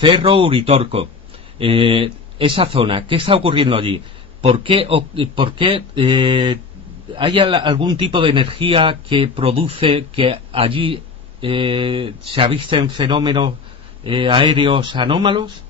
Cerro Uritorco, esa zona, ¿qué está ocurriendo allí? ¿Por qué hay algún tipo de energía que produce que allí se avisten fenómenos aéreos anómalos?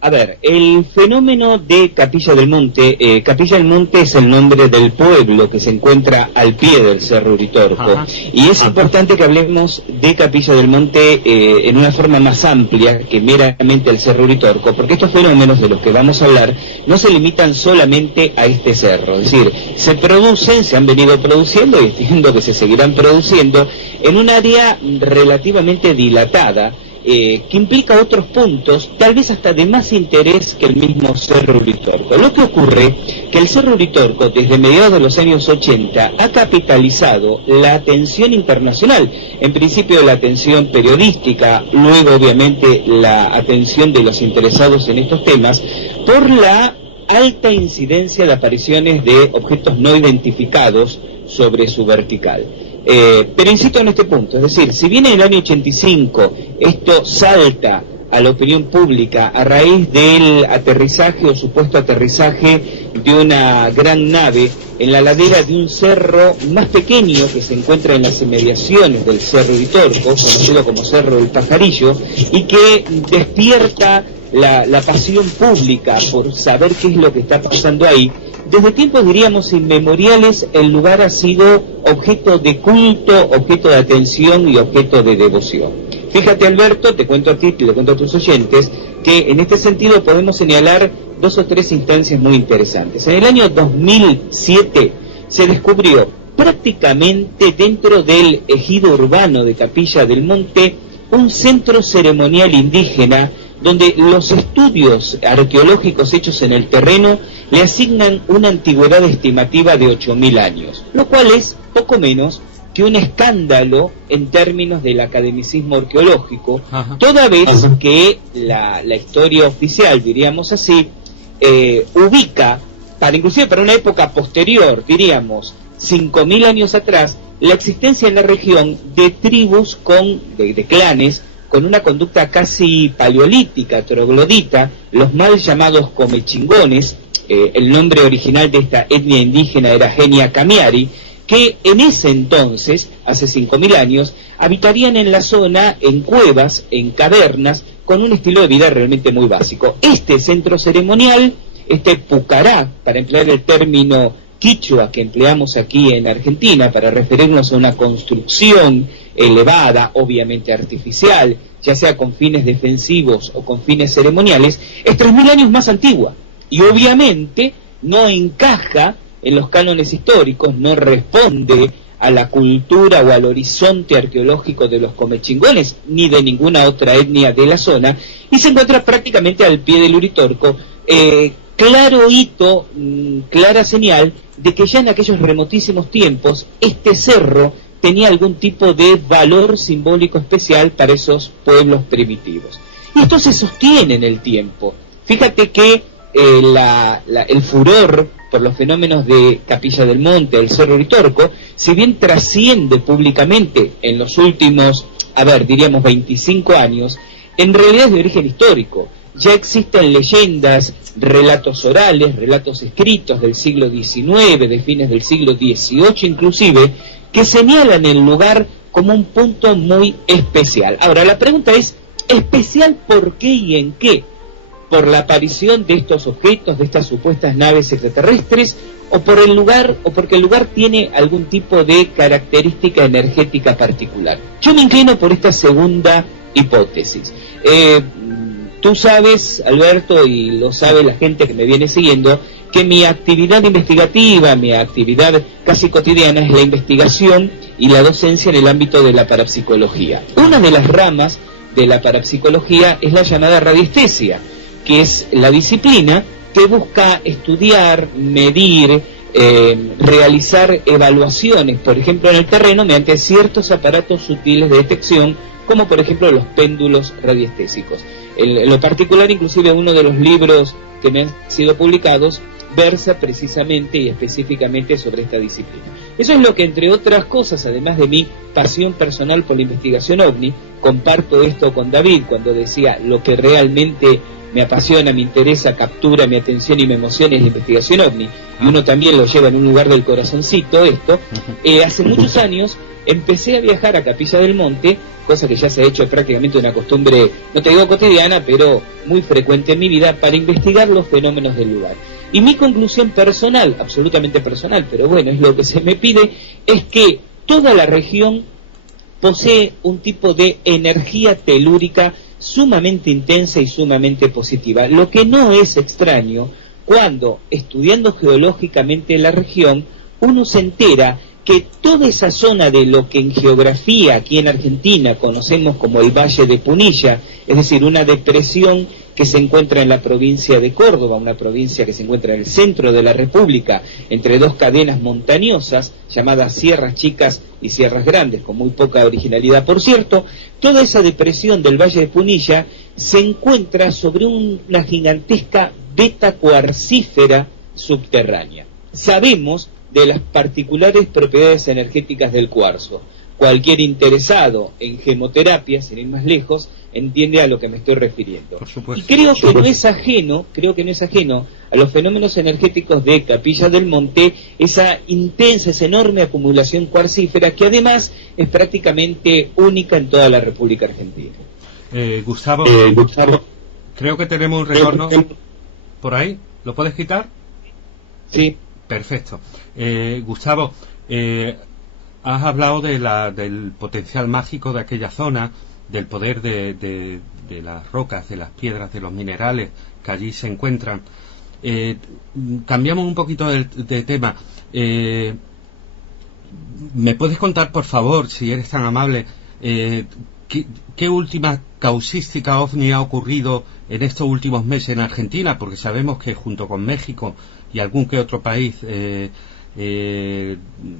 A ver, el fenómeno de Capilla del Monte, Capilla del Monte es el nombre del pueblo que se encuentra al pie del Cerro Uritorco. Y es importante que hablemos de Capilla del Monte en una forma más amplia que meramente el Cerro Uritorco, porque estos fenómenos de los que vamos a hablar no se limitan solamente a este cerro, es decir, se han venido produciendo y entiendo que se seguirán produciendo en un área relativamente dilatada, que implica otros puntos, tal vez hasta de más interés que el mismo Cerro Uritorco. Lo que ocurre que el Cerro Uritorco, desde mediados de los años 80, ha capitalizado la atención internacional, en principio la atención periodística, luego obviamente la atención de los interesados en estos temas, por la alta incidencia de apariciones de objetos no identificados sobre su vertical. Pero insisto en este punto, es decir, si bien en el año 85 esto salta a la opinión pública a raíz del aterrizaje o supuesto aterrizaje de una gran nave en la ladera de un cerro más pequeño que se encuentra en las inmediaciones del Cerro Uritorco, conocido como Cerro del Pajarillo, y que despierta la pasión pública por saber qué es lo que está pasando ahí. Desde tiempos, diríamos, inmemoriales, el lugar ha sido objeto de culto, objeto de atención y objeto de devoción. Fíjate, Alberto, te cuento a ti y le cuento a tus oyentes, que en este sentido podemos señalar 2 o 3 instancias muy interesantes. En el año 2007 se descubrió prácticamente dentro del ejido urbano de Capilla del Monte un centro ceremonial indígena donde los estudios arqueológicos hechos en el terreno le asignan una antigüedad estimativa de 8.000 años, lo cual es poco menos que un escándalo en términos del academicismo arqueológico, toda vez que la historia oficial, diríamos así, ubica, inclusive para una época posterior, diríamos, 5.000 años atrás, la existencia en la región de tribus de clanes, con una conducta casi paleolítica, troglodita, los mal llamados comechingones. El nombre original de esta etnia indígena era Genia Camiari, que en ese entonces, hace 5.000 años, habitarían en la zona en cuevas, en cavernas, con un estilo de vida realmente muy básico. Este centro ceremonial, este pucará, para emplear el término quichua que empleamos aquí en Argentina para referirnos a una construcción elevada, obviamente artificial, ya sea con fines defensivos o con fines ceremoniales, es 3.000 años más antigua y obviamente no encaja en los cánones históricos, no responde a la cultura o al horizonte arqueológico de los comechingones ni de ninguna otra etnia de la zona, y se encuentra prácticamente al pie del Uritorco. Claro hito, clara señal de que ya en aquellos remotísimos tiempos este cerro tenía algún tipo de valor simbólico especial para esos pueblos primitivos. Y esto se sostiene en el tiempo. Fíjate que el furor por los fenómenos de Capilla del Monte, el Cerro Uritorco, si bien trasciende públicamente en los últimos, diríamos 25 años, en realidad es de origen histórico. Ya existen leyendas, relatos orales, relatos escritos del siglo XIX, de fines del siglo XVIII inclusive, que señalan el lugar como un punto muy especial. Ahora, la pregunta es, ¿especial por qué y en qué? ¿Por la aparición de estos objetos, de estas supuestas naves extraterrestres, o por el lugar, o porque el lugar tiene algún tipo de característica energética particular? Yo me inclino por esta segunda hipótesis. Tú sabes, Alberto, y lo sabe la gente que me viene siguiendo, que mi actividad investigativa, mi actividad casi cotidiana es la investigación y la docencia en el ámbito de la parapsicología. Una de las ramas de la parapsicología es la llamada radiestesia, que es la disciplina que busca estudiar, medir, realizar evaluaciones, por ejemplo en el terreno, mediante ciertos aparatos sutiles de detección, como por ejemplo los péndulos radiestésicos. En lo particular, inclusive uno de los libros que me han sido publicados versa precisamente y específicamente sobre esta disciplina. Eso es lo que, entre otras cosas, además de mi pasión personal por la investigación OVNI, comparto esto con David cuando decía lo que realmente me apasiona, me interesa, captura mi atención y me emociona es la investigación OVNI, y uno también lo lleva en un lugar del corazoncito esto. Hace muchos años empecé a viajar a Capilla del Monte, cosa que ya se ha hecho prácticamente una costumbre, no te digo cotidiana, pero muy frecuente en mi vida, para investigar los fenómenos del lugar. Y mi conclusión personal, absolutamente personal, pero bueno, es lo que se me pide, es que toda la región posee un tipo de energía telúrica sumamente intensa y sumamente positiva, lo que no es extraño cuando, estudiando geológicamente la región, uno se entera que toda esa zona de lo que en geografía aquí en Argentina conocemos como el Valle de Punilla, es decir, una depresión que se encuentra en la provincia de Córdoba, una provincia que se encuentra en el centro de la República, entre dos cadenas montañosas llamadas Sierras Chicas y Sierras Grandes, con muy poca originalidad, por cierto. Toda esa depresión del Valle de Punilla se encuentra sobre una gigantesca veta cuarcífera subterránea. Sabemos de las particulares propiedades energéticas del cuarzo. Cualquier interesado en gemoterapia, sin ir más lejos, entiende a lo que me estoy refiriendo. Por supuesto. Y creo que no es ajeno a los fenómenos energéticos de Capilla del Monte, esa intensa, esa enorme acumulación cuarcífera que además es prácticamente única en toda la República Argentina. Gustavo, creo que tenemos un retorno por ahí. ¿Lo puedes quitar? Sí. Perfecto. Gustavo, has hablado del potencial mágico de aquella zona, del poder de las rocas, de las piedras, de los minerales que allí se encuentran. Cambiamos un poquito de tema. ¿Me puedes contar, por favor, si eres tan amable, qué última causística OVNI ha ocurrido en estos últimos meses en Argentina? Porque sabemos que junto con México y algún que otro país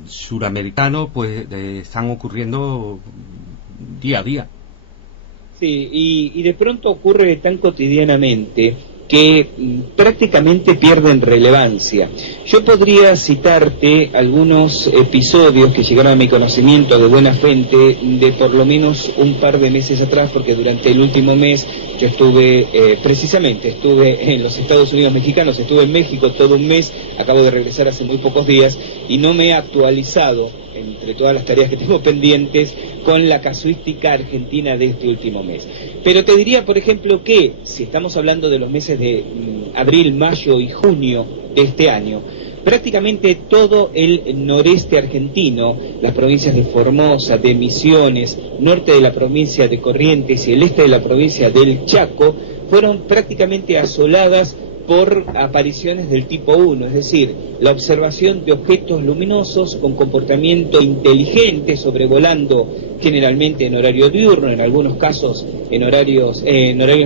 suramericano, pues están ocurriendo día a día. Sí, y de pronto ocurre tan cotidianamente que prácticamente pierden relevancia. Yo podría citarte algunos episodios que llegaron a mi conocimiento de buena fuente de por lo menos un par de meses atrás, porque durante el último mes yo estuve en los Estados Unidos mexicanos, estuve en México todo un mes, acabo de regresar hace muy pocos días y no me he actualizado, entre todas las tareas que tengo pendientes, con la casuística argentina de este último mes. Pero te diría, por ejemplo, que si estamos hablando de los meses de abril, mayo y junio de este año, prácticamente todo el noreste argentino, las provincias de Formosa, de Misiones, norte de la provincia de Corrientes y el este de la provincia del Chaco, fueron prácticamente asoladas por apariciones del tipo 1, es decir, la observación de objetos luminosos con comportamiento inteligente sobrevolando generalmente en horario diurno, en algunos casos en horarios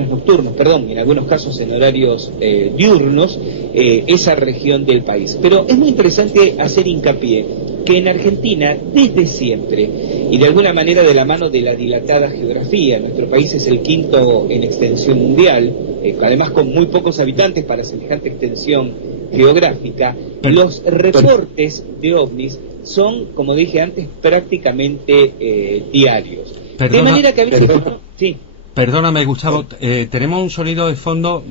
nocturnos, en algunos casos en horarios diurnos, esa región del país. Pero es muy interesante hacer hincapié que en Argentina, desde siempre, y de alguna manera de la mano de la dilatada geografía, nuestro país es el quinto en extensión mundial, además con muy pocos habitantes para semejante extensión geográfica, los reportes de OVNIs son, como dije antes, prácticamente diarios. De manera que a veces... Sí. Perdóname, Gustavo, tenemos un sonido de fondo,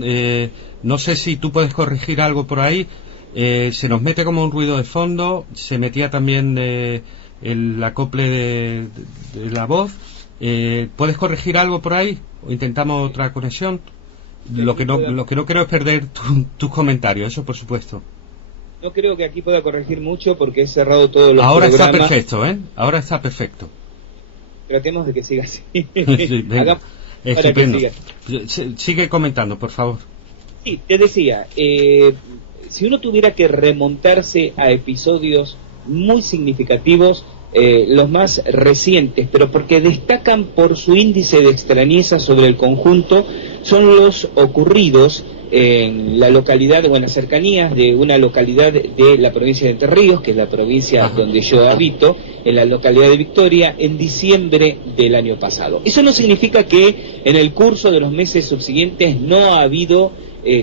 no sé si tú puedes corregir algo por ahí. Se nos mete como un ruido de fondo, se metía también el acople de la voz. ¿Puedes corregir algo por ahí? ¿O intentamos otra conexión? Lo que no quiero es perder tus comentarios, eso por supuesto. No creo que aquí pueda corregir mucho porque he cerrado todos los Ahora programas. está perfecto, Ahora está perfecto. Tratemos de que siga así. Sí, venga. Estupendo. Sigue comentando, por favor. Sí, te decía, si uno tuviera que remontarse a episodios muy significativos, los más recientes, pero porque destacan por su índice de extrañeza sobre el conjunto, son los ocurridos en la localidad o en las cercanías de una localidad de la provincia de Entre Ríos, que es la provincia donde yo habito, en la localidad de Victoria, en diciembre del año pasado. Eso no significa que en el curso de los meses subsiguientes no ha habido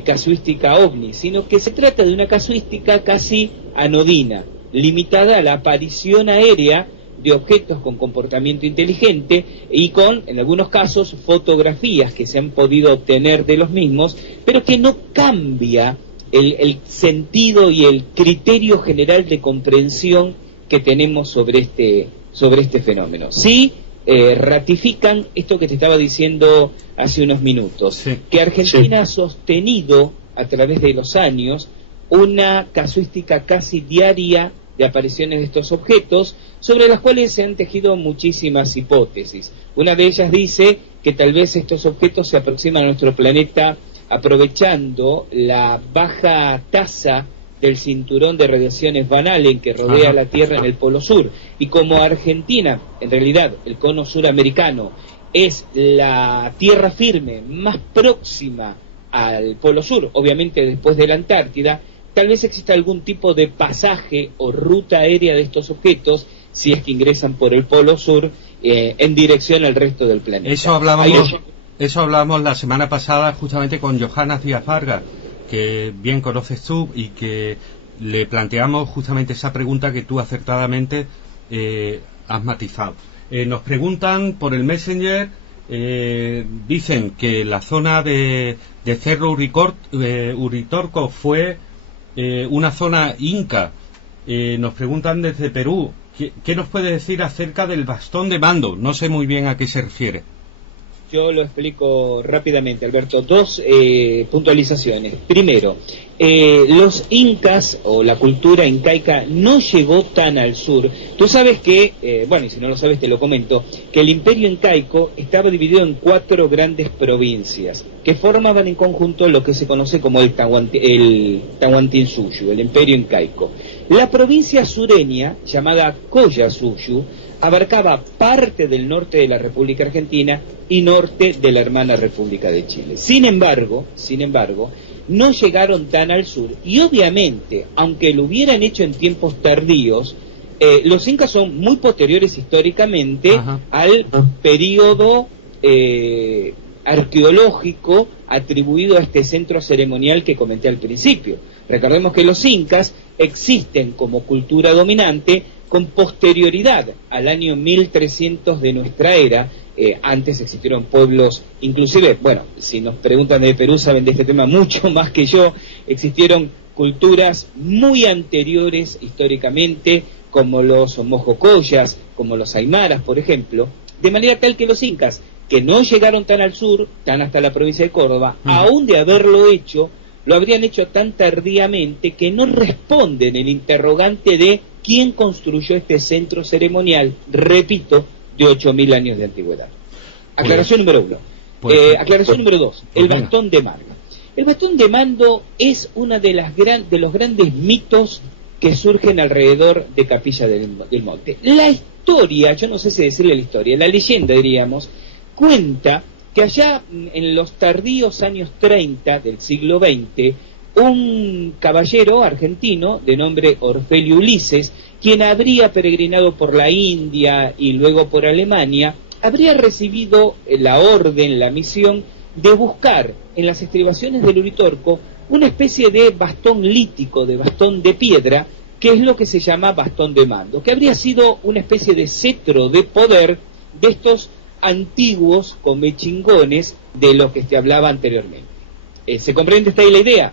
casuística ovni, sino que se trata de una casuística casi anodina, limitada a la aparición aérea de objetos con comportamiento inteligente y con, en algunos casos, fotografías que se han podido obtener de los mismos, pero que no cambia el sentido y el criterio general de comprensión que tenemos sobre este fenómeno. Sí, ratifican esto que te estaba diciendo hace unos minutos, sí, que Argentina ha sostenido a través de los años una casuística casi diaria de apariciones de estos objetos, sobre las cuales se han tejido muchísimas hipótesis. Una de ellas dice que tal vez estos objetos se aproximan a nuestro planeta aprovechando la baja tasa del cinturón de radiaciones Van Allen que rodea la Tierra en el Polo Sur, y como Argentina, en realidad el cono suramericano, es la tierra firme más próxima al Polo Sur, obviamente después de la Antártida, tal vez exista algún tipo de pasaje o ruta aérea de estos objetos, si es que ingresan por el Polo Sur, en dirección al resto del planeta. Eso hablábamos la semana pasada justamente con Johanna Díaz Vargas, que bien conoces tú, y que le planteamos justamente esa pregunta que tú acertadamente has matizado. Nos preguntan por el Messenger, dicen que la zona de Cerro Uritorco fue una zona inca. Nos preguntan desde Perú, ¿qué nos puede decir acerca del bastón de mando? No sé muy bien a qué se refiere. Yo lo explico rápidamente, Alberto. Dos puntualizaciones. Primero, los incas o la cultura incaica no llegó tan al sur. Tú sabes que, bueno, y si no lo sabes te lo comento, que el imperio incaico estaba dividido en 4 grandes provincias que formaban en conjunto lo que se conoce como el Tahuantinsuyo, el imperio incaico. La provincia sureña, llamada Collasuyu, abarcaba parte del norte de la República Argentina y norte de la hermana República de Chile. Sin embargo, no llegaron tan al sur, y obviamente, aunque lo hubieran hecho en tiempos tardíos, los incas son muy posteriores históricamente al periodo arqueológico atribuido a este centro ceremonial que comenté al principio. Recordemos que los incas existen como cultura dominante con posterioridad al año 1300 de nuestra era. Antes existieron pueblos, inclusive, bueno, si nos preguntan de Perú saben de este tema mucho más que yo, existieron culturas muy anteriores históricamente, como los mojocoyas, como los aymaras, por ejemplo, de manera tal que los incas, que no llegaron tan al sur, tan hasta la provincia de Córdoba, aún de haberlo hecho, lo habrían hecho tan tardíamente que no responden el interrogante de quién construyó este centro ceremonial, repito, de 8.000 años de antigüedad. Aclaración número 1. Aclaración número 2. El bastón de mando. El bastón de mando es una de los grandes mitos que surgen alrededor de Capilla del Monte. La historia, yo no sé si decirle la historia, la leyenda diríamos, cuenta que allá en los tardíos años 30 del siglo XX, un caballero argentino de nombre Orfelio Ulises, quien habría peregrinado por la India y luego por Alemania, habría recibido la orden, la misión de buscar en las estribaciones del Uritorco una especie de bastón lítico, de bastón de piedra, que es lo que se llama bastón de mando, que habría sido una especie de cetro de poder de estos antiguos comechingones de los que te hablaba anteriormente. ¿Se comprende esta la idea?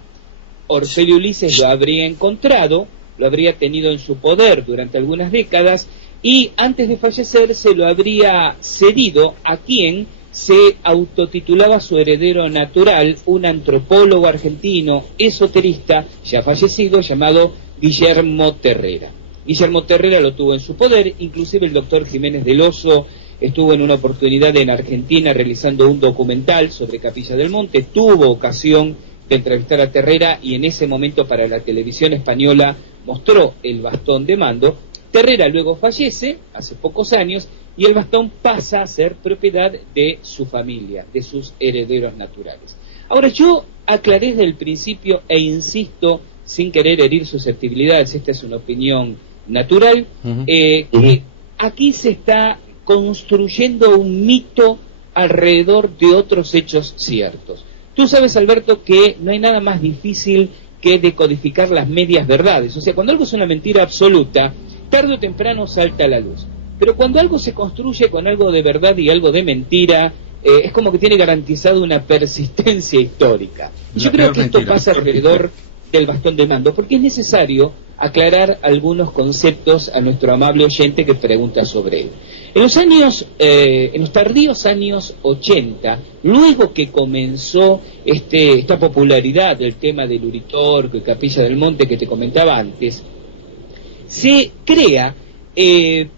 Orfelio Ulises lo habría encontrado, lo habría tenido en su poder durante algunas décadas, y antes de fallecer se lo habría cedido a quien se autotitulaba su heredero natural, un antropólogo argentino esoterista ya fallecido llamado Guillermo Terrera. Guillermo Terrera lo tuvo en su poder, inclusive el doctor Jiménez del Oso estuvo en una oportunidad en Argentina realizando un documental sobre Capilla del Monte, tuvo ocasión de entrevistar a Terrera y en ese momento para la televisión española mostró el bastón de mando, Terrera luego fallece, hace pocos años, y el bastón pasa a ser propiedad de su familia, de sus herederos naturales. Ahora, yo aclaré desde el principio e insisto, sin querer herir susceptibilidades, esta es una opinión natural, que aquí se está construyendo un mito alrededor de otros hechos ciertos. Tú sabes, Alberto, que no hay nada más difícil que decodificar las medias verdades. O sea, cuando algo es una mentira absoluta, tarde o temprano salta a la luz. Pero cuando algo se construye con algo de verdad y algo de mentira, es como que tiene garantizado una persistencia histórica. Y yo creo que esto pasa alrededor del bastón de mando, porque es necesario aclarar algunos conceptos a nuestro amable oyente que pregunta sobre él. En los tardíos años 80, luego que comenzó esta popularidad del tema del Uritorco y Capilla del Monte que te comentaba antes, se crea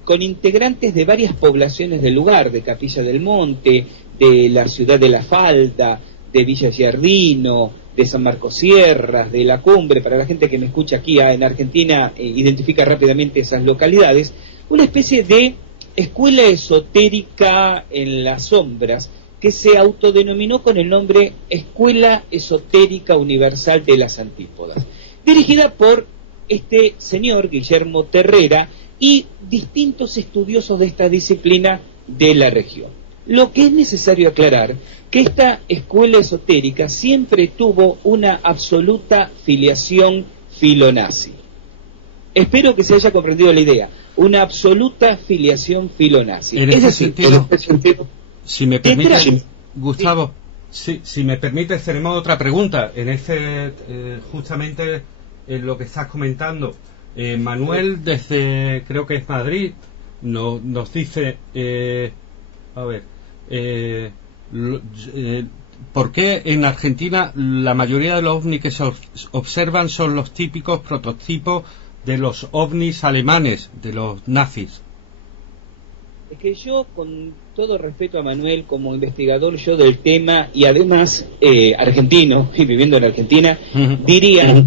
con integrantes de varias poblaciones del lugar, de Capilla del Monte, de la ciudad de La Falda, de Villa Giardino, de San Marcos Sierras, de La Cumbre. Para la gente que me escucha aquí en Argentina, identifica rápidamente esas localidades, una especie de escuela esotérica en las sombras que se autodenominó con el nombre Escuela Esotérica Universal de las Antípodas, dirigida por este señor Guillermo Terrera y distintos estudiosos de esta disciplina de la región. Lo que es necesario aclarar que esta escuela esotérica siempre tuvo una absoluta filiación filonazi. Espero que se haya comprendido la idea. Una absoluta filiación filonazi. En este sentido, si me permite, Gustavo, si me permite, tenemos otra pregunta. En justamente en lo que estás comentando, Manuel desde, creo que es Madrid, nos dice, ¿por qué en Argentina la mayoría de los ovnis que se observan son los típicos prototipos de los ovnis alemanes, de los nazis? Es que yo, con todo respeto a Manuel, como investigador yo del tema, y además argentino, y viviendo en Argentina, diría,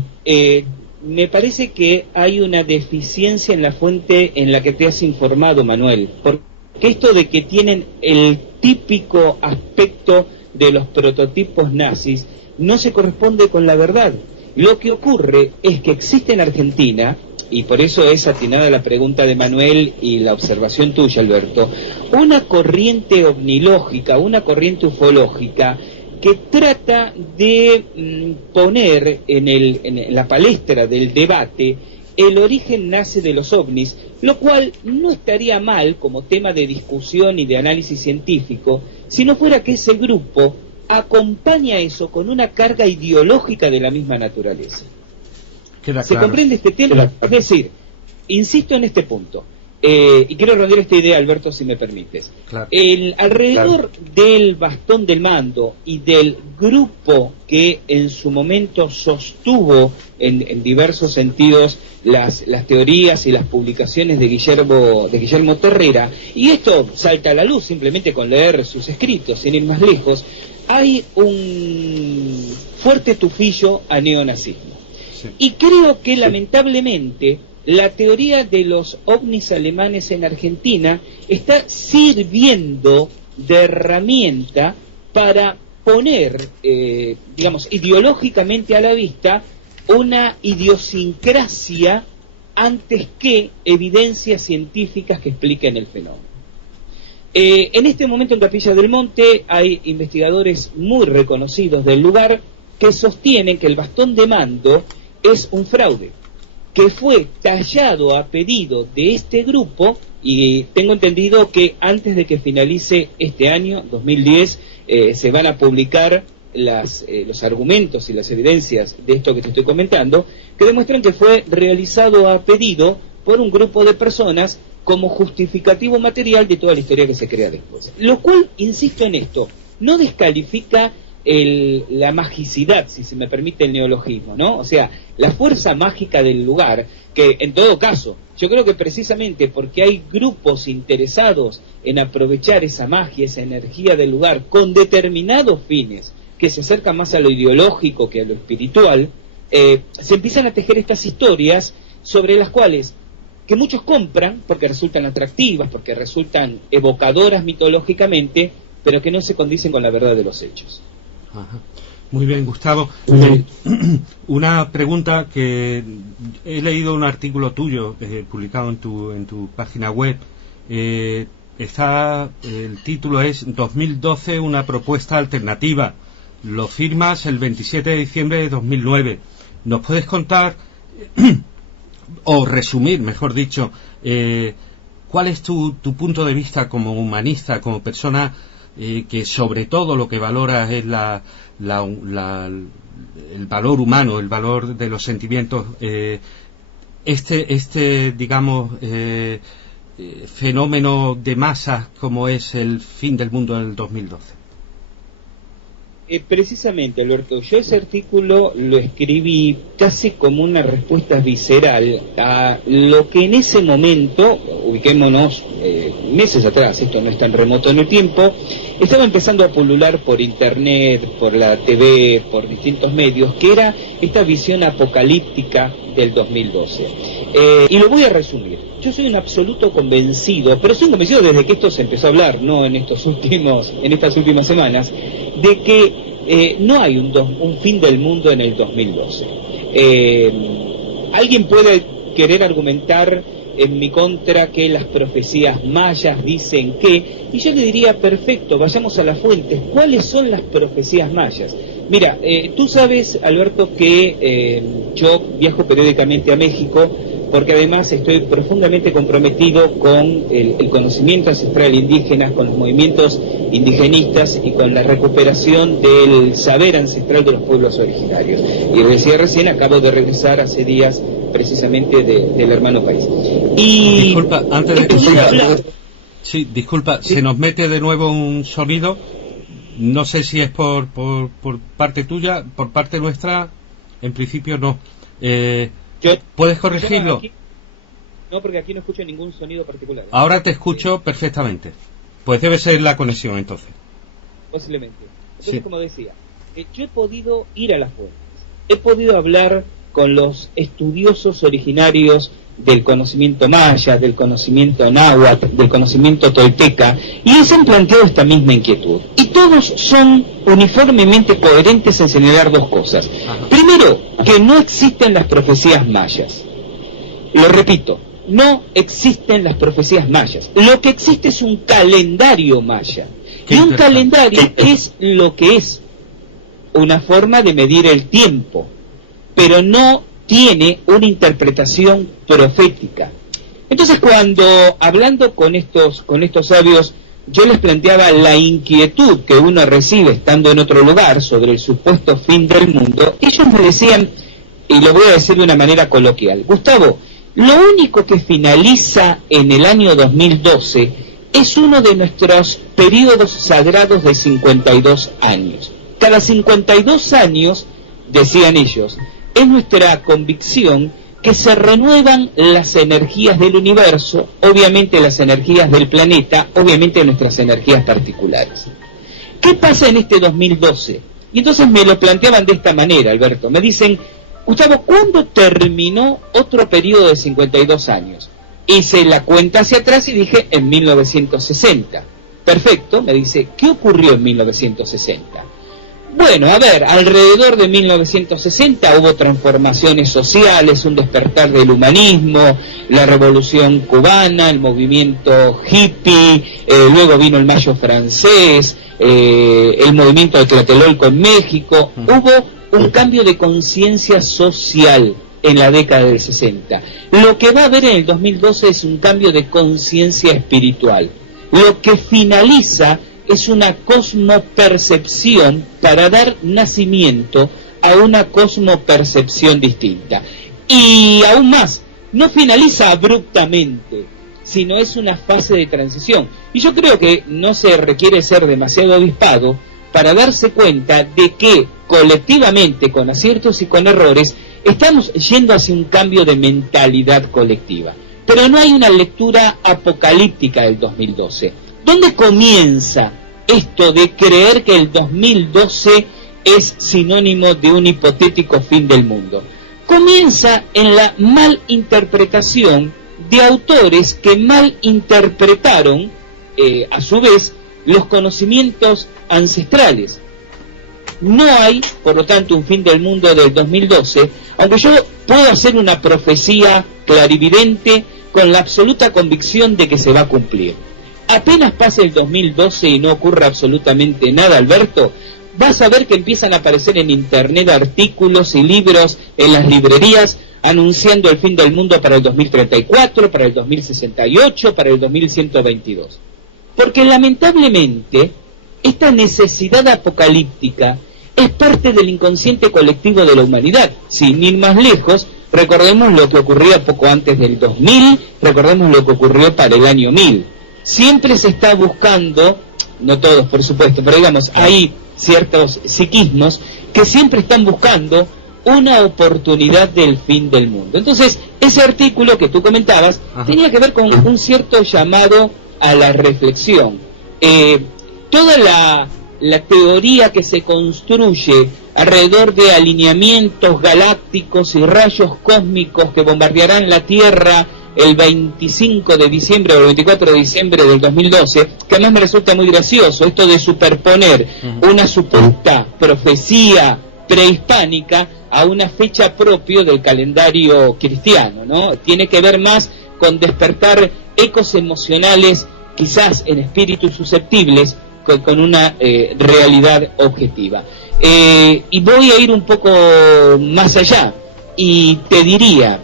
me parece que hay una deficiencia en la fuente en la que te has informado, Manuel, porque esto de que tienen el típico aspecto de los prototipos nazis no se corresponde con la verdad. Lo que ocurre es que existe en Argentina, y por eso es atinada la pregunta de Manuel y la observación tuya, Alberto, una corriente ovnilógica, una corriente ufológica que trata de poner en la palestra del debate el origen nace de los ovnis, lo cual no estaría mal como tema de discusión y de análisis científico, si no fuera que ese grupo acompaña eso con una carga ideológica de la misma naturaleza. ¿Se comprende este tema? Es decir, insisto en este punto, y quiero redondear esta idea, Alberto, si me permites. Claro. Alrededor del bastón del mando y del grupo que en su momento sostuvo en diversos sentidos las teorías y las publicaciones de Guillermo Terrera, y esto salta a la luz simplemente con leer sus escritos, sin ir más lejos, hay un fuerte tufillo a neonazismo. Sí. Y creo que lamentablemente la teoría de los ovnis alemanes en Argentina está sirviendo de herramienta para poner, ideológicamente a la vista una idiosincrasia antes que evidencias científicas que expliquen el fenómeno. En este momento en Capilla del Monte hay investigadores muy reconocidos del lugar que sostienen que el bastón de mando es un fraude, que fue tallado a pedido de este grupo, y tengo entendido que antes de que finalice este año, 2010, se van a publicar los argumentos y las evidencias de esto que te estoy comentando, que demuestran que fue realizado a pedido por un grupo de personas como justificativo material de toda la historia que se crea después. Lo cual, insisto en esto, no descalifica la magicidad, si se me permite el neologismo, ¿no? O sea, la fuerza mágica del lugar, que en todo caso, yo creo que precisamente porque hay grupos interesados en aprovechar esa magia, esa energía del lugar con determinados fines, que se acercan más a lo ideológico que a lo espiritual, se empiezan a tejer estas historias sobre las cuales que muchos compran porque resultan atractivas, porque resultan evocadoras mitológicamente, pero que no se condicen con la verdad de los hechos. Ajá. Muy bien, Gustavo. Una pregunta que he leído un artículo tuyo publicado en tu página web. El título es 2012, una propuesta alternativa. Lo firmas el 27 de diciembre de 2009. ¿Nos puedes contar o resumir, mejor dicho, cuál es tu punto de vista como humanista, como persona que sobre todo lo que valora es el valor humano, el valor de los sentimientos, digamos, fenómeno de masas como es el fin del mundo en el 2012? Precisamente, Alberto, yo ese artículo lo escribí casi como una respuesta visceral a lo que en ese momento, ubiquémonos meses atrás, esto no es tan remoto en el tiempo, estaba empezando a pulular por internet, por la TV, por distintos medios, que era esta visión apocalíptica del 2012. Y lo voy a resumir. Yo soy un absoluto convencido, pero soy un convencido desde que esto se empezó a hablar, no en estas últimas semanas, de que no hay un fin del mundo en el 2012. Alguien puede querer argumentar en mi contra que las profecías mayas dicen que, y yo le diría, perfecto, vayamos a las fuentes. ¿Cuáles son las profecías mayas? Mira, tú sabes, Alberto, que yo viajo periódicamente a México, porque además estoy profundamente comprometido con el conocimiento ancestral indígena, con los movimientos indigenistas y con la recuperación del saber ancestral de los pueblos originarios. Y decía recién, acabo de regresar hace días precisamente del hermano país. Y disculpa, antes de que siga, sí, disculpa, sí. Se nos mete de nuevo un sonido, no sé si es por parte tuya, por parte nuestra, en principio no. ¿Puedes corregirlo? No, porque aquí no escucho ningún sonido particular. Ahora te escucho perfectamente. Pues debe ser la conexión entonces. Posiblemente. Entonces, sí. Como decía, yo he podido ir a las fuentes, he podido hablar con los estudiosos originarios del conocimiento maya, del conocimiento náhuatl, del conocimiento tolteca, y ellos han planteado esta misma inquietud. Y todos son uniformemente coherentes en señalar dos cosas. Ajá. Primero, que no existen las profecías mayas. Lo repito, no existen las profecías mayas. Lo que existe es un calendario maya. Y un calendario es lo que es, una forma de medir el tiempo, pero no tiene una interpretación profética. Entonces, cuando hablando con estos sabios, yo les planteaba la inquietud que uno recibe estando en otro lugar sobre el supuesto fin del mundo, ellos me decían, y lo voy a decir de una manera coloquial: Gustavo, lo único que finaliza en el año 2012 es uno de nuestros periodos sagrados de 52 años. Cada 52 años, decían ellos, es nuestra convicción que se renuevan las energías del universo, obviamente las energías del planeta, obviamente nuestras energías particulares. ¿Qué pasa en este 2012? Y entonces me lo planteaban de esta manera, Alberto. Me dicen, Gustavo, ¿cuándo terminó otro periodo de 52 años? Hice la cuenta hacia atrás y dije, en 1960. Perfecto, me dice, ¿qué ocurrió en 1960? Bueno, a ver, alrededor de 1960 hubo transformaciones sociales, un despertar del humanismo, la revolución cubana, el movimiento hippie, luego vino el Mayo francés, el movimiento de Tlatelolco en México. Hubo un cambio de conciencia social en la década del 60. Lo que va a haber en el 2012 es un cambio de conciencia espiritual. Lo que finaliza es una cosmopercepción para dar nacimiento a una cosmopercepción distinta. Y aún más, no finaliza abruptamente, sino es una fase de transición. Y yo creo que no se requiere ser demasiado avispado para darse cuenta de que colectivamente, con aciertos y con errores, estamos yendo hacia un cambio de mentalidad colectiva. Pero no hay una lectura apocalíptica del 2012. ¿Dónde comienza esto de creer que el 2012 es sinónimo de un hipotético fin del mundo? Comienza en la malinterpretación de autores que mal interpretaron, a su vez, los conocimientos ancestrales. No hay, por lo tanto, un fin del mundo del 2012, aunque yo puedo hacer una profecía clarividente con la absoluta convicción de que se va a cumplir. Apenas pase el 2012 y no ocurra absolutamente nada, Alberto, vas a ver que empiezan a aparecer en internet artículos y libros en las librerías anunciando el fin del mundo para el 2034, para el 2068, para el 2122. Porque lamentablemente esta necesidad apocalíptica es parte del inconsciente colectivo de la humanidad. Sin ir más lejos, recordemos lo que ocurría poco antes del 2000, recordemos lo que ocurrió para el año 1000. Siempre se está buscando, no todos por supuesto, pero digamos, hay ciertos psiquismos que siempre están buscando una oportunidad del fin del mundo. Entonces, ese artículo que tú comentabas tenía que ver con un cierto llamado a la reflexión. Toda la teoría que se construye alrededor de alineamientos galácticos y rayos cósmicos que bombardearán la Tierra el 25 de diciembre o el 24 de diciembre del 2012, que además me resulta muy gracioso, esto de superponer una supuesta profecía prehispánica a una fecha propia del calendario cristiano, ¿no? Tiene que ver más con despertar ecos emocionales, quizás en espíritus susceptibles, con una realidad objetiva. Y voy a ir un poco más allá, y te diría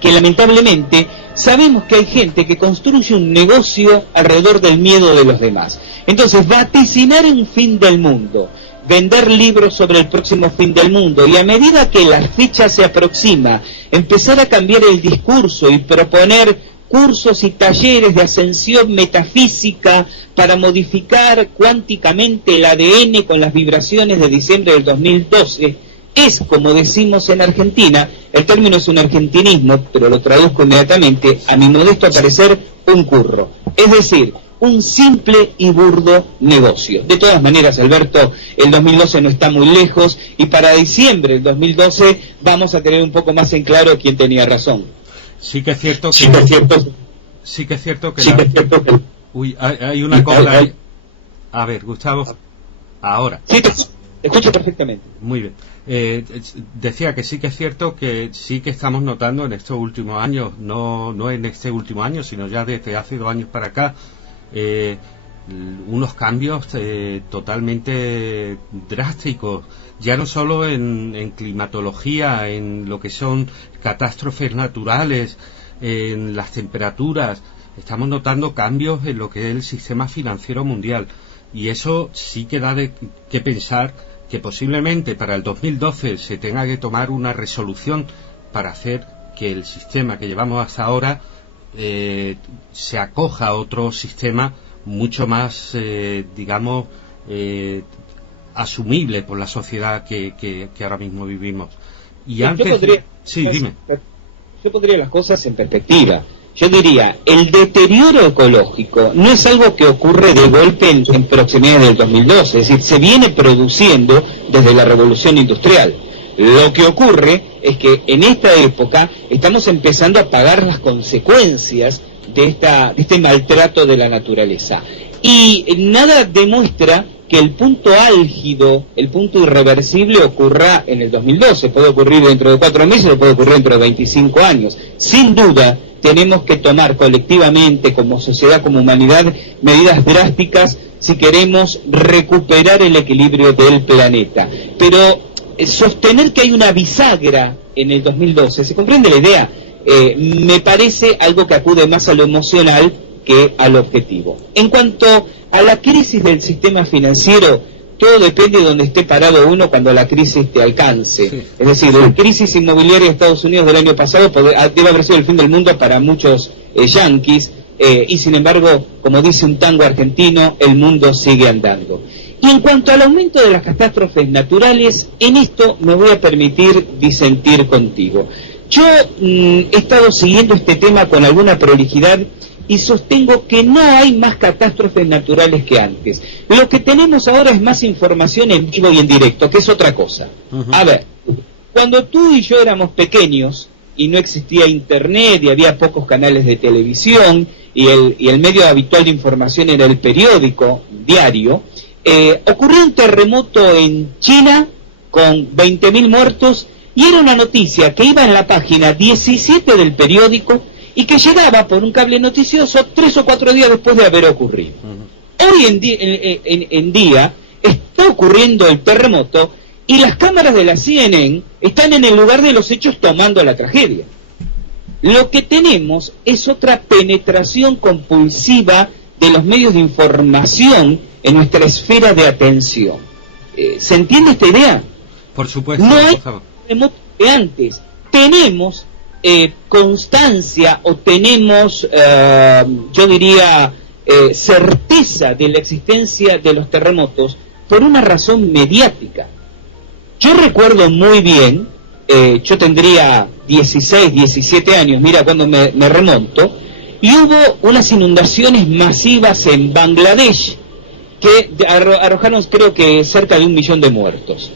que lamentablemente sabemos que hay gente que construye un negocio alrededor del miedo de los demás. Entonces, vaticinar un fin del mundo, vender libros sobre el próximo fin del mundo, y a medida que la fecha se aproxima, empezar a cambiar el discurso y proponer cursos y talleres de ascensión metafísica para modificar cuánticamente el ADN con las vibraciones de diciembre del 2012, es, como decimos en Argentina, el término es un argentinismo, pero lo traduzco inmediatamente, a mi modesto parecer, un curro. Es decir, un simple y burdo negocio. De todas maneras, Alberto, el 2012 no está muy lejos, y para diciembre del 2012 vamos a tener un poco más en claro quién tenía razón. Sí que es cierto que uy, hay una cosa ahí. A ver, Gustavo, ahora. Sí, te escucho perfectamente. Muy bien. Decía que sí que es cierto que sí que estamos notando en estos últimos años, no en este último año, sino ya desde hace 2 años para acá, unos cambios totalmente drásticos, ya no solo en climatología, en lo que son catástrofes naturales, en las temperaturas. Estamos notando cambios en lo que es el sistema financiero mundial, y eso sí que da que pensar que posiblemente para el 2012 se tenga que tomar una resolución para hacer que el sistema que llevamos hasta ahora se acoja a otro sistema mucho más, digamos, asumible por la sociedad que ahora mismo vivimos. Y antes... dime. Yo pondría las cosas en perspectiva. Yo diría, el deterioro ecológico no es algo que ocurre de golpe en proximidades del 2012, es decir, se viene produciendo desde la revolución industrial. Lo que ocurre es que en esta época estamos empezando a pagar las consecuencias de este maltrato de la naturaleza. Y nada demuestra que el punto álgido, el punto irreversible ocurra en el 2012. Puede ocurrir dentro de 4 meses o puede ocurrir dentro de 25 años. Sin duda, tenemos que tomar colectivamente, como sociedad, como humanidad, medidas drásticas si queremos recuperar el equilibrio del planeta. Pero sostener que hay una bisagra en el 2012, ¿se comprende la idea? Me parece algo que acude más a lo emocional que al objetivo. En cuanto a la crisis del sistema financiero, todo depende de donde esté parado uno cuando la crisis te alcance. Sí. Es decir, la crisis inmobiliaria de Estados Unidos del año pasado debe haber sido el fin del mundo para muchos yanquis, y sin embargo, como dice un tango argentino, el mundo sigue andando. Y en cuanto al aumento de las catástrofes naturales, en esto me voy a permitir disentir contigo. Yo he estado siguiendo este tema con alguna prolijidad y sostengo que no hay más catástrofes naturales que antes. Lo que tenemos ahora es más información en vivo y en directo, que es otra cosa. A ver, cuando tú y yo éramos pequeños, y no existía internet y había pocos canales de televisión y el medio habitual de información era el periódico diario, ocurrió un terremoto en China con 20.000 muertos y era una noticia que iba en la página 17 del periódico y que llegaba por un cable noticioso 3 o 4 días después de haber ocurrido. Hoy en día está ocurriendo el terremoto y las cámaras de la CNN están en el lugar de los hechos tomando la tragedia. Lo que tenemos es otra penetración compulsiva de los medios de información en nuestra esfera de atención. ¿Se entiende esta idea? Por supuesto. No hay terremoto de antes. Tenemos constancia o tenemos, yo diría, certeza de la existencia de los terremotos por una razón mediática. Yo recuerdo muy bien, yo tendría 16, 17 años, mira cuando me remonto, y hubo unas inundaciones masivas en Bangladesh que arrojaron creo que cerca de 1 millón de muertos.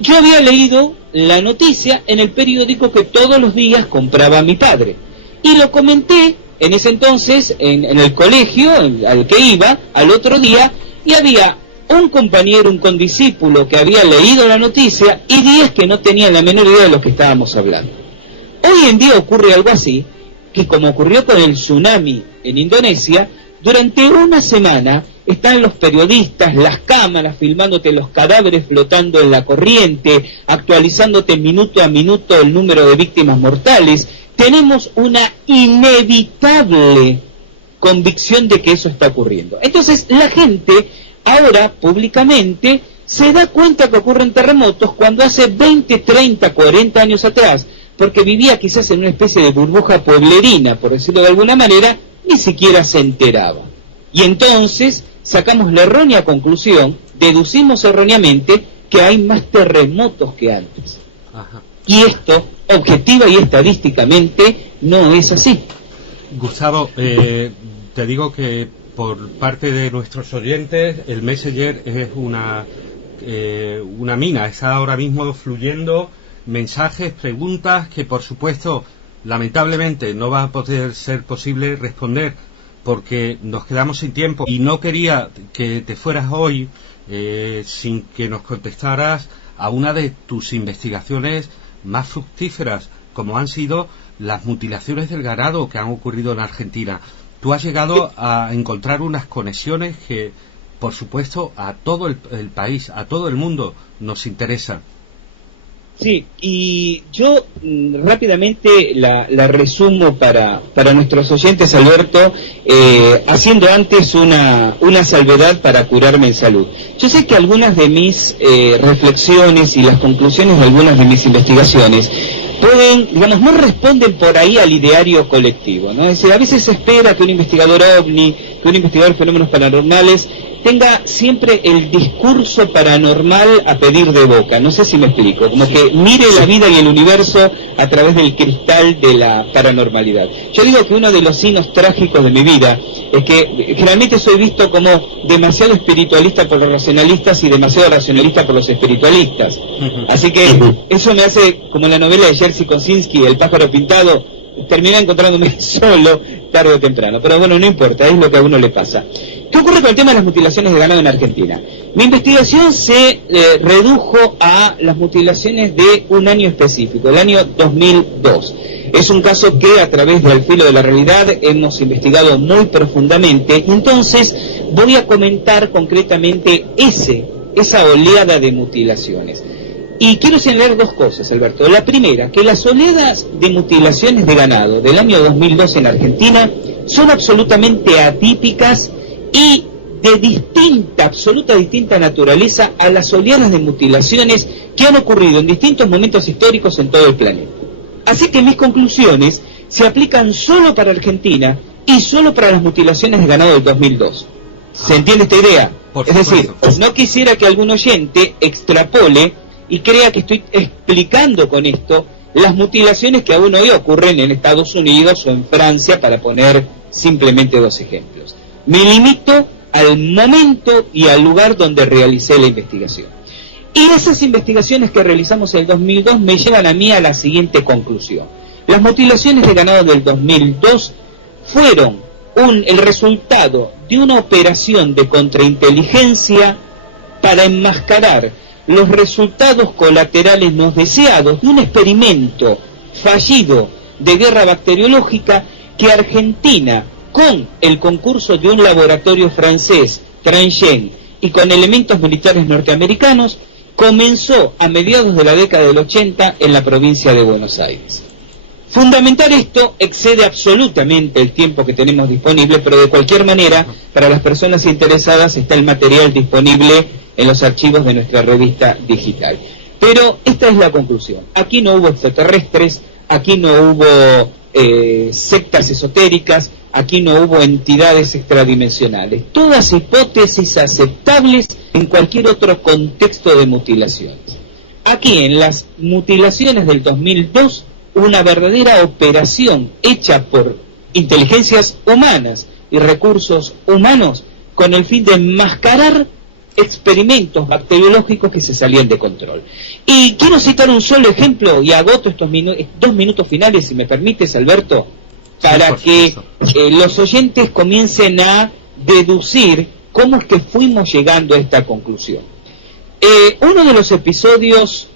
Yo había leído la noticia en el periódico que todos los días compraba mi padre y lo comenté en ese entonces en el colegio al que iba al otro día, y había un compañero, un condiscípulo que había leído la noticia y 10 que no tenían la menor idea de lo que estábamos hablando. Hoy en día ocurre algo así, que como ocurrió con el tsunami en Indonesia, durante una semana están los periodistas, las cámaras filmándote los cadáveres flotando en la corriente, actualizándote minuto a minuto el número de víctimas mortales. Tenemos una inevitable convicción de que eso está ocurriendo. Entonces la gente ahora públicamente se da cuenta que ocurren terremotos cuando hace 20, 30, 40 años atrás, porque vivía quizás en una especie de burbuja pueblerina, por decirlo de alguna manera, ni siquiera se enteraba. Y entonces sacamos la errónea conclusión, deducimos erróneamente que hay más terremotos que antes. Ajá. Y esto, objetiva y estadísticamente, no es así. Gustavo, te digo que por parte de nuestros oyentes, el Messenger es una mina, está ahora mismo fluyendo mensajes, preguntas que por supuesto, lamentablemente no va a poder ser posible responder porque nos quedamos sin tiempo y no quería que te fueras hoy sin que nos contestaras a una de tus investigaciones más fructíferas, como han sido las mutilaciones del ganado que han ocurrido en Argentina. Tú has llegado a encontrar unas conexiones que, por supuesto, a todo el país, a todo el mundo nos interesan. Sí, y yo rápidamente la resumo para nuestros oyentes, Alberto, haciendo antes una salvedad para curarme en salud. Yo sé que algunas de mis reflexiones y las conclusiones de algunas de mis investigaciones pueden, digamos, no responden por ahí al ideario colectivo, ¿no? Es decir, a veces se espera que un investigador ovni, que un investigador de fenómenos paranormales tenga siempre el discurso paranormal a pedir de boca, no sé si me explico, como que mire la vida y el universo a través del cristal de la paranormalidad. Yo digo que uno de los signos trágicos de mi vida es que generalmente soy visto como demasiado espiritualista por los racionalistas y demasiado racionalista por los espiritualistas. Así que eso me hace, como en la novela de Jerzy Kosinski, El pájaro pintado, terminar encontrándome solo tarde o temprano. Pero bueno, no importa, es lo que a uno le pasa. ¿Qué ocurre con el tema de las mutilaciones de ganado en Argentina? Mi investigación se redujo a las mutilaciones de un año específico, el año 2002. Es un caso que a través de Al Filo de la Realidad hemos investigado muy profundamente, y entonces voy a comentar concretamente esa oleada de mutilaciones. Y quiero señalar dos cosas, Alberto. La primera, que las oleadas de mutilaciones de ganado del año 2002 en Argentina son absolutamente atípicas y de absoluta distinta naturaleza a las oleadas de mutilaciones que han ocurrido en distintos momentos históricos en todo el planeta. Así que mis conclusiones se aplican solo para Argentina y solo para las mutilaciones de ganado del 2002. ¿Se entiende esta idea? Es decir, no quisiera que algún oyente extrapole y crea que estoy explicando con esto las mutilaciones que aún hoy ocurren en Estados Unidos o en Francia, para poner simplemente dos ejemplos. Me limito al momento y al lugar donde realicé la investigación. Y esas investigaciones que realizamos en el 2002 me llevan a mí a la siguiente conclusión. Las mutilaciones de ganado del 2002 fueron el resultado de una operación de contrainteligencia para enmascarar los resultados colaterales no deseados de un experimento fallido de guerra bacteriológica que Argentina, con el concurso de un laboratorio francés, Transgen, y con elementos militares norteamericanos, comenzó a mediados de la década del 80 en la provincia de Buenos Aires. Fundamentar esto excede absolutamente el tiempo que tenemos disponible, pero de cualquier manera, para las personas interesadas está el material disponible en los archivos de nuestra revista digital. Pero esta es la conclusión. Aquí no hubo extraterrestres, aquí no hubo sectas esotéricas, aquí no hubo entidades extradimensionales. Todas hipótesis aceptables en cualquier otro contexto de mutilaciones. Aquí, en las mutilaciones del 2002, una verdadera operación hecha por inteligencias humanas y recursos humanos con el fin de enmascarar experimentos bacteriológicos que se salían de control. Y quiero citar un solo ejemplo y agoto estos 2 minutos finales, si me permites, Alberto, para que los oyentes comiencen a deducir cómo es que fuimos llegando a esta conclusión. Uno de los episodios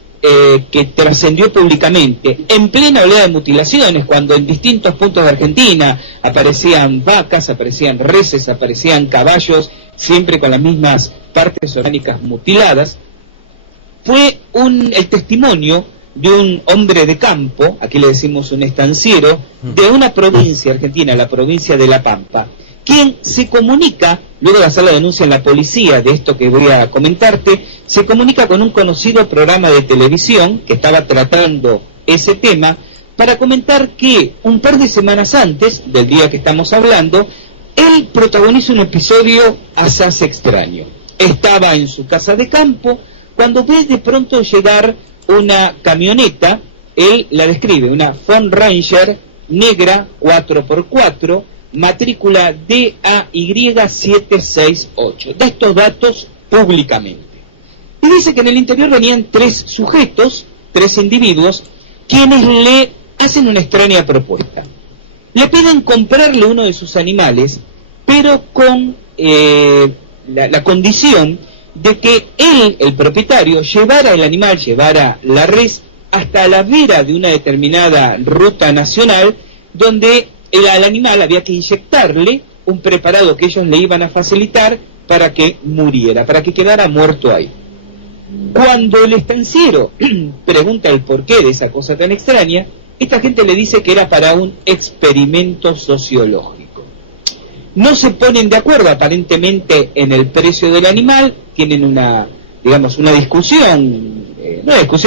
que trascendió públicamente en plena oleada de mutilaciones, cuando en distintos puntos de Argentina aparecían vacas, aparecían reses, aparecían caballos, siempre con las mismas partes orgánicas mutiladas, fue el testimonio de un hombre de campo, aquí le decimos un estanciero, de una provincia argentina, la provincia de La Pampa, quien se comunica, luego de hacer la denuncia en la policía de esto que voy a comentarte, se comunica con un conocido programa de televisión que estaba tratando ese tema, para comentar que un par de semanas antes del día que estamos hablando, él protagoniza un episodio asaz extraño. Estaba en su casa de campo cuando ve de pronto llegar una camioneta, él la describe, una Ford Ranger negra 4x4, matrícula DAY768. Da estos datos públicamente. Y dice que en el interior venían 3 sujetos, 3 individuos, quienes le hacen una extraña propuesta. Le piden comprarle uno de sus animales, pero con la condición de que él, el propietario, llevara el animal, llevara la res, hasta la vera de una determinada ruta nacional, donde al animal había que inyectarle un preparado que ellos le iban a facilitar para que muriera, para que quedara muerto ahí. Cuando el estanciero pregunta el porqué de esa cosa tan extraña, esta gente le dice que era para un experimento sociológico. No se ponen de acuerdo aparentemente en el precio del animal, tienen una discusión,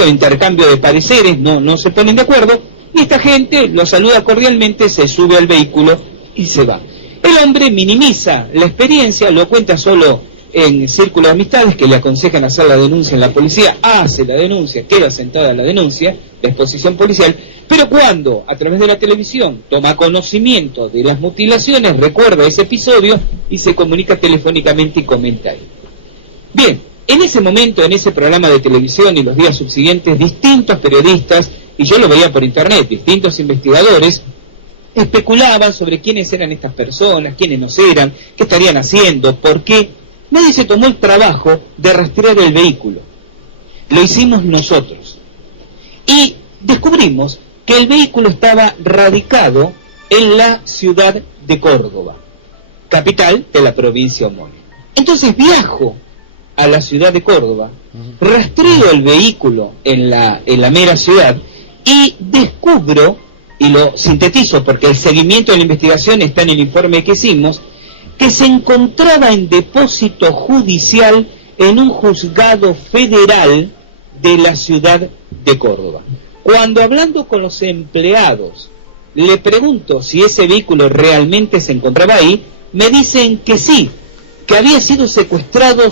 intercambio de pareceres, no se ponen de acuerdo, y esta gente lo saluda cordialmente, se sube al vehículo y se va. El hombre minimiza la experiencia, lo cuenta solo en círculo de amistades que le aconsejan hacer la denuncia en la policía, hace la denuncia, queda sentada la denuncia, la exposición policial, pero cuando a través de la televisión toma conocimiento de las mutilaciones, recuerda ese episodio y se comunica telefónicamente y comenta ahí. Bien, en ese momento, en ese programa de televisión y los días subsiguientes, distintos periodistas, y yo lo veía por internet, distintos investigadores, especulaban sobre quiénes eran estas personas, quiénes no eran, qué estarían haciendo, por qué. Nadie se tomó el trabajo de rastrear el vehículo. Lo hicimos nosotros. Y descubrimos que el vehículo estaba radicado en la ciudad de Córdoba, capital de la provincia homónima. Entonces viajo a la ciudad de Córdoba, rastreo el vehículo en la mera ciudad y descubro, y lo sintetizo porque el seguimiento de la investigación está en el informe que hicimos, que se encontraba en depósito judicial en un juzgado federal de la ciudad de Córdoba. Cuando hablando con los empleados le pregunto si ese vehículo realmente se encontraba ahí, me dicen que sí, que había sido secuestrado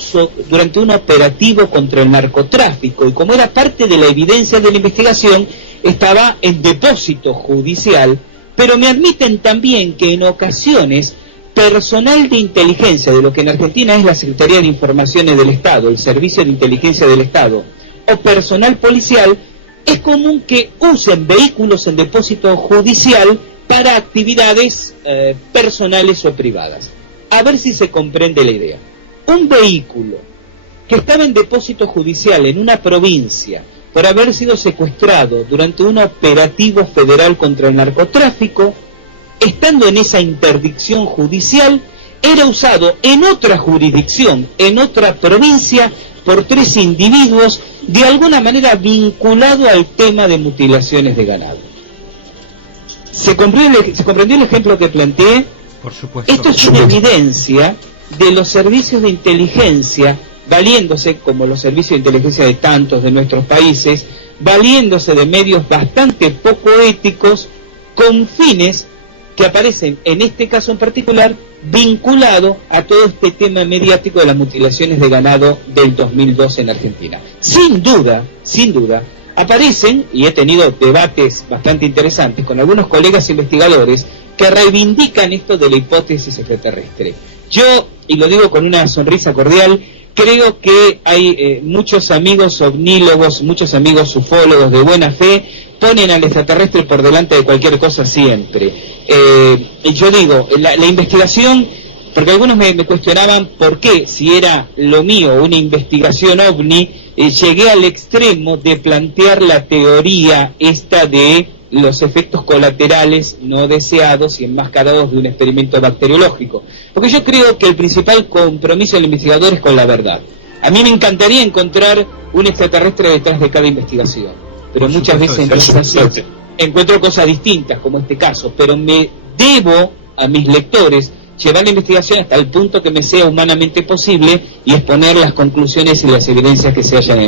durante un operativo contra el narcotráfico y como era parte de la evidencia de la investigación, estaba en depósito judicial, pero me admiten también que en ocasiones personal de inteligencia de lo que en Argentina es la Secretaría de Informaciones del Estado, el Servicio de Inteligencia del Estado, o personal policial, es común que usen vehículos en depósito judicial para actividades personales o privadas. A ver si se comprende la idea. Un vehículo que estaba en depósito judicial en una provincia por haber sido secuestrado durante un operativo federal contra el narcotráfico, estando en esa interdicción judicial, era usado en otra jurisdicción, en otra provincia, por 3 individuos, de alguna manera vinculado al tema de mutilaciones de ganado. ¿Se comprendió el ejemplo que planteé? Por supuesto. Esto es una evidencia de los servicios de inteligencia, valiéndose, como los servicios de inteligencia de tantos de nuestros países, valiéndose de medios bastante poco éticos, con fines que aparecen, en este caso en particular, vinculado a todo este tema mediático de las mutilaciones de ganado del 2002 en Argentina. Sin duda, aparecen, y he tenido debates bastante interesantes con algunos colegas investigadores que reivindican esto de la hipótesis extraterrestre. Yo, y lo digo con una sonrisa cordial, creo que hay muchos amigos ovnílogos, muchos amigos ufólogos de buena fe, ponen al extraterrestre por delante de cualquier cosa siempre. Yo digo, la investigación, porque algunos me cuestionaban por qué, si era lo mío una investigación ovni, llegué al extremo de plantear la teoría esta de los efectos colaterales no deseados y enmascarados de un experimento bacteriológico. Porque yo creo que el principal compromiso del investigador es con la verdad. A mí me encantaría encontrar un extraterrestre detrás de cada investigación, pero muchas veces encuentro cosas distintas, como este caso, pero me debo a mis lectores llevar la investigación hasta el punto que me sea humanamente posible y exponer las conclusiones y las evidencias que se hayan